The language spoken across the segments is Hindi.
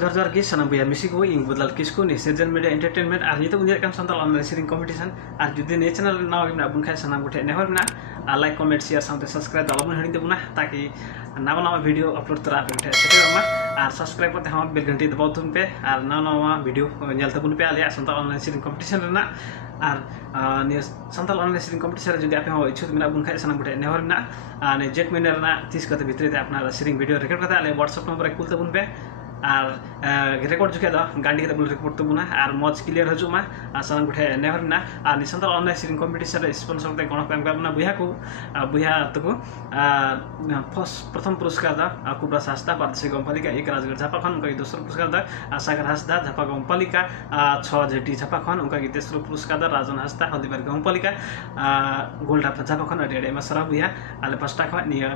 जोहर की सनाम बयहा मिसी को इन बदलाल किसकु नि सिरजन मीडिया एंटरटेनमेंट और नितो बुझे कान संताल ऑनलाइन सिरिंग कंपटीशन और जुदी ने चैनल नाव गिना बुन खाय सनाम गुठे नेहर ना like comment share sound subscribe दलबन हडिं देबुना ताकि नवा नवा वीडियो अपलोड तरा गुठे सेटेमा और सब्सक्राइब करते हम बेल घंटी दबाव तुन पे और नवा नवा वीडियो नेल तबुन पे आलिया संताल ऑनलाइन सिरिंग कंपटीशन रेना और निया संताल ऑनलाइन सिरिंग कंपटीशन जुदी आपे हो इच्छुक मेना बुन खाय सनाम गुठे नेहर ना ने जेट महीने रेना 30 गते भितरे ते अपना सिरिंग वीडियो रिकॉर्ड करते आले व्हाट्सएप नंबर कुल तबुन पे और रेकॉर्ड जुके गांडी के रिकॉर्ड तबुना और मज क्लियर हजुमा सनाम गुठे नेहर ना और संताल ऑनलाइन सिरिंग कंपटीशन स्पॉन्सर ते गणक एम गाबना बयहा को बयहा तको फर्स्ट प्रथम पुरस्कार दा कुब्रा शास्ता पार्टी गम्पालिका एक राजगढ़ झापाखन उनका दोस्रो पुरस्कार दा सागर हासदा झापा गम्पालिका 6 जेटी झापाखन उनका तेस्रो पुरस्कार दा राजन हासदा हल्दीबारी गम्पालिका गोल्ड झापाखन अडेडे मसरा बयहा आले पास्ता खन निया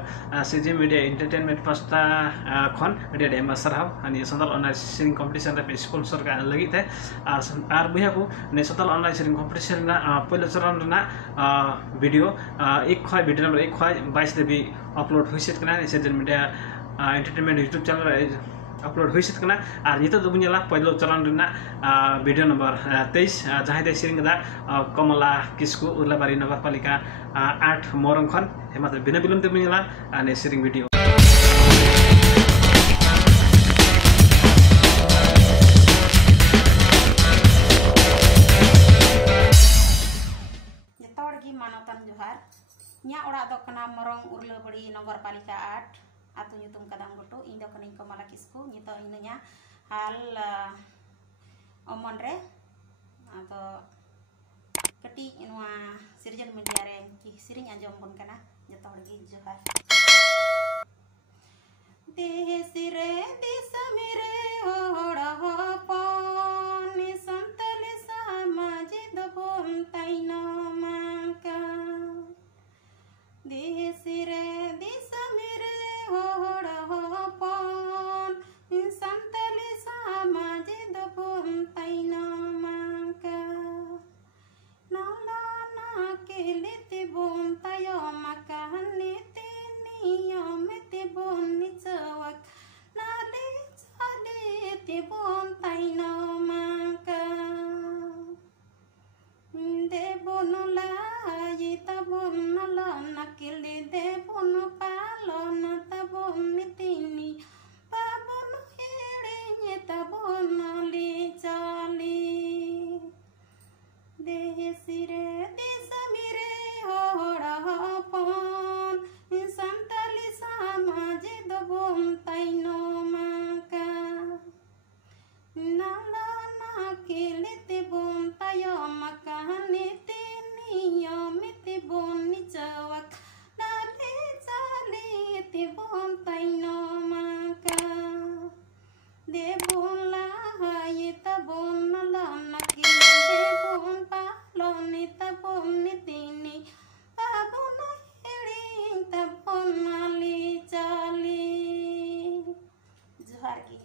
सिरजन मीडिया एंटरटेनमेंट पास्ता खन अडेडे मसरा संताल ऑनलाइन सिरिंग कंपटीशन रे स्पॉन्सर का लगी थे और बयहा को ने संताल ऑनलाइन सिरिंग कंपटीशन ना पहले चरण ना वीडियो एक खय वीडियो नंबर 1 खय 22 देबी अपलोड हुइसित कना Sirjan media entertainment YouTube channel upload हुइसित कना और नितो दो बुनियाला पहले चरण ना वीडियो नंबर 23 जहां दे सिरिंग दा कमला किस्कु उर्लाबारी नगरपालिका 8 मोरङ खन हेमात बिना बिलम दे बुनियाला ने सिरिंग वीडियो मानोत जोहार nya orak do kana morong urlaबारी नगरपालिका 8 atu nyutum kadang goto ing do kana KAMALA KISKU nyito inunya hal omon re atau keti inwa Sirjan Medie re siriñ anjom pun kana nyeto lagi johar desire disamire hora hopon ni santale samaje do bon taino desire disamire hora hopon santali samaje do bon taina maka nala na kelete bon tayo maka nete niyamete bon nichawak nale chale te bon taina maka de bonula yita bonala nakile de bono palona tabon mitini pabon here yita bonali chali de sire disamire hora hopon santali samaje do bon taino maka nala nakile te bon tayo maka nete niyamete bon nichawak nale chale te bon taino maka de bon la yeta bon la nakile de bon palone ta bon nitini pabon hering ta bon nale chale जोहार की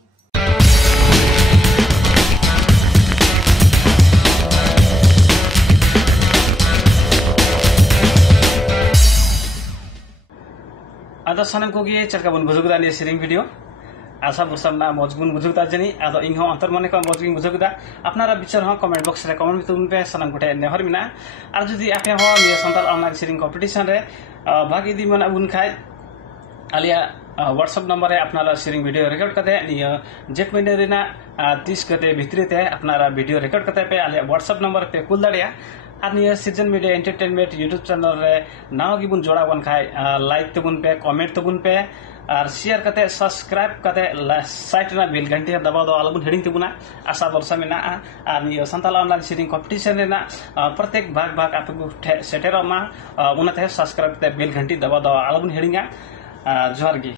आदा सनम को गे चरका बन बुजुगदा ने सिरिंग वीडियो आशा भरसा ना मजगुन बुजुगदा जनी आदा इंग हो अंतर मने का मजगुन बुजुगदा अपनारा विचार हो कमेंट बॉक्स रे कमेंट तुम पे सनम गुटे नेहर मिना और जदी आपे हो ने संताल ऑनलाइन सिरिंग कंपटीशन रे भागी दी मन बुन खाय आलिया व्हाट्सएप नंबर है अपनारा सिरिंग वीडियो रिकॉर्ड करते निया जेट महीने रेना 30 गते भितरे ते अपनारा वीडियो रिकॉर्ड करते पे आलिया व्हाट्सएप नंबर पे कुल दाड़िया और निया सिरजन मीडिया एंटरटेनमेंट यूट्यूब चैनल रे नाव गिबुन जोड़ा बन खाय लाइक तबुन पे कमेंट तबुन पे और शेयर करते सब्सक्राइब करते साइट ना बेल घंटी दबाव दो अलबुन हेडिंग तबुना आशा वर्षा में ना और निया संताल ऑनलाइन सिरिंग कंपटीशन रे ना प्रत्येक भाग भाग आपको सेटेरमा उनते सब्सक्राइब करते बेल घंटी दबाव दो अलबुन हेडिंगा जोहार की